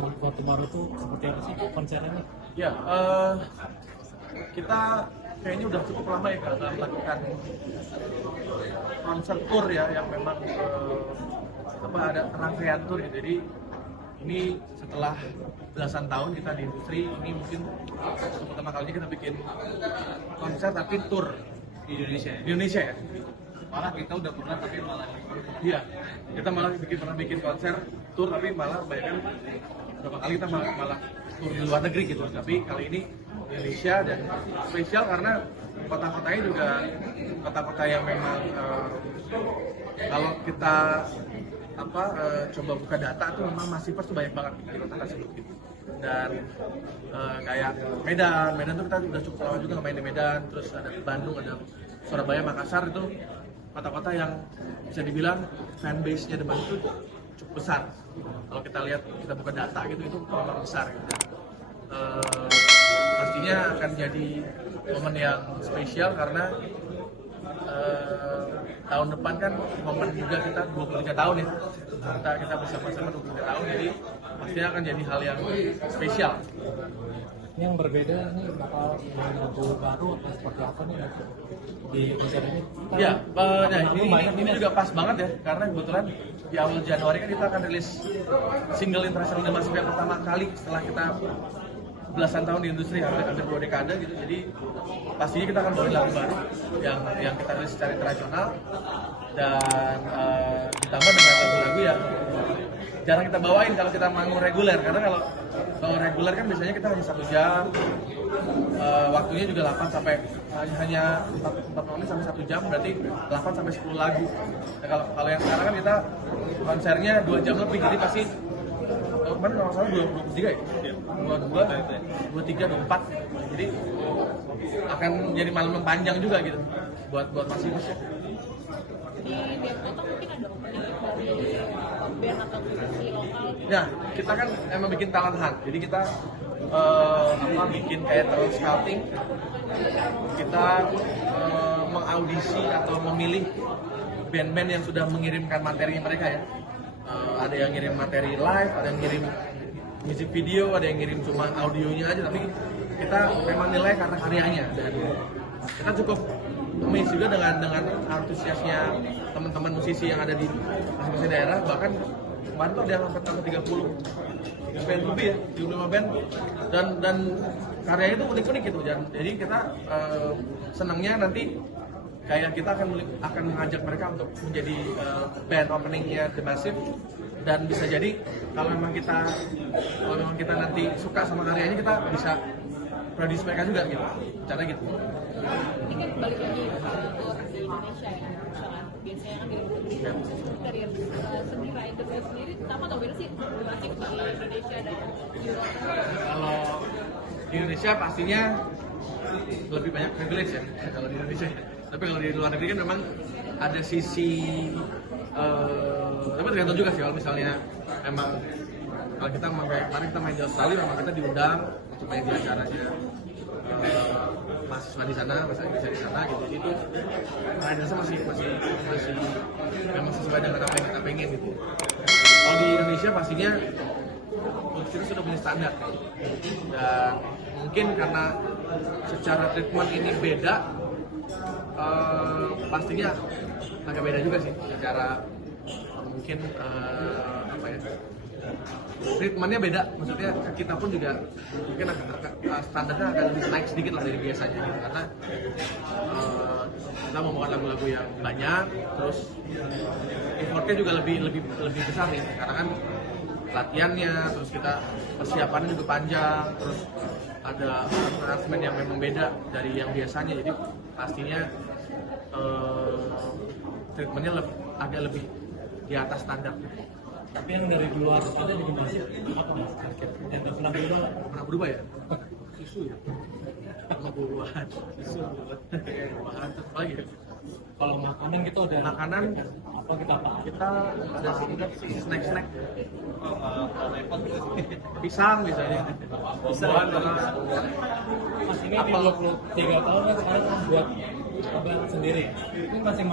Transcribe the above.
Waktu baru tuh seperti apa sih konsernya nih? Ya, kita kayaknya udah cukup lama ya nggak melakukan konser tour ya yang memang ada rangkaian tour gitu. Jadi ini setelah belasan tahun kita di industri ini mungkin untuk pertama kalinya kita bikin konser tapi tour di Indonesia. Di Indonesia ya. Malah kita udah pernah tapi malah iya kita malah pernah bikin konser tour tapi malah bayangkan beberapa kali kita malah tour di luar negeri gitu. Tapi kali ini Indonesia dan spesial karena kota-kotanya juga kota-kota yang memang kalau kita coba buka data tuh memang masih tuh banyak banget di kota tersebut gitu. Dan kayak Medan tuh kita udah cukup lama juga main di Medan, terus ada Bandung, ada Surabaya, Makassar, itu kota-kota yang bisa dibilang fanbase-nya The Band itu cukup besar. Kalau kita lihat, kita buka data gitu, itu memang besar gitu. Pastinya akan jadi momen yang spesial karena tahun depan kan momen juga kita 23 tahun ya. Kita bersama-sama 23 tahun, jadi pastinya akan jadi hal yang spesial. Yang berbeda nih bakal main lagu baru atau seperti apa nih di konser ini? Ya, ini juga pas banget ya karena kebetulan di awal Januari kan kita akan rilis single internasional The Massive yang pertama kali setelah kita belasan tahun di industri, hampir 2 dekade gitu. Jadi pastinya kita akan bawain lagu baru yang kita rilis secara internasional dan ditambah dengan lagu-lagu yang jarang kita bawain kalau kita manggung reguler, karena kalau reguler kan biasanya kita hanya 1 jam, waktunya juga 8 sampai hanya 4 menit sampai 1 jam, berarti 8 sampai 10 lagu. Nah, kalau yang sekarang kan kita konsernya 2 jam lebih, jadi pasti kemarin kalau salah 23 ya? 22, 23, 24. Jadi akan jadi malam yang panjang juga gitu buat masinis ya. Di Depok mungkin ada opening dari band atau musisi lokal. Ya, kita kan emang bikin talent hunt. Jadi kita bikin kayak talent scouting. Kita mengaudisi atau memilih band-band yang sudah mengirimkan materinya mereka ya. Ada yang ngirim materi live, ada yang ngirim music video, ada yang ngirim cuma audionya aja, tapi kita memang nilai karena karyanya. Dan kita cukup amazed juga dengan antusiasnya teman-teman musisi yang ada di masing-masing daerah. Bahkan kemarin tuh ada yang sampai 30 band lebih ya, 35 band, dan karyanya itu unik-unik gitu. Jadi kita senangnya nanti kayak kita akan mengajak mereka untuk menjadi band openingnya The Massive, dan bisa jadi kalau memang kita nanti suka sama karyanya, kita bisa produce mereka juga gitu, cara gitu. Ini kan balik lagi ke Indonesia ya, misalkan biasanya kan di luar negeri. Dari segi ridernya sendiri, sama atau beda sih masih di Indonesia dan Eropa? Kalau di Indonesia pastinya lebih banyak privilege ya kalau di Indonesia. Tapi kalau di luar negeri kan memang ada sisi, tapi tergantung juga sih. Kalau misalnya memang kalau kita kemarin kita main di Australia, memang kita diundang untuk main di acaranya mahasiswa di sana, mahasiswa Indonesia di sana gitu. Itu ridersnya masih memang sesuai dengan apa yang kita pengen gitu. Kalau di Indonesia pastinya kita sudah punya standar, dan mungkin karena secara treatment ini beda, pastinya agak beda juga sih secara mungkin treatmentnya beda, maksudnya kita pun juga mungkin standarnya akan lebih naik sedikit lah dari biasanya gitu, karena kita mau membuat lagu-lagu yang banyak, terus effortnya juga lebih besar nih, karena kan latihannya, terus kita persiapannya juga panjang, terus ada arrangement yang memang beda dari yang biasanya, jadi pastinya treatmentnya agak lebih di atas standar. Tapi yang dari luar ada di Indonesia apa mas? Yang nggak pernah berubah ya? Susu ya? Sama buah-buahan. Susu, buah-buahan, apa lagi ya? Kalau makanan kita udah makanan apa kita ada snack pisang misalnya, pisang sama mas. Ini di 23 tahun kan sekarang buat band sendiri, ini masing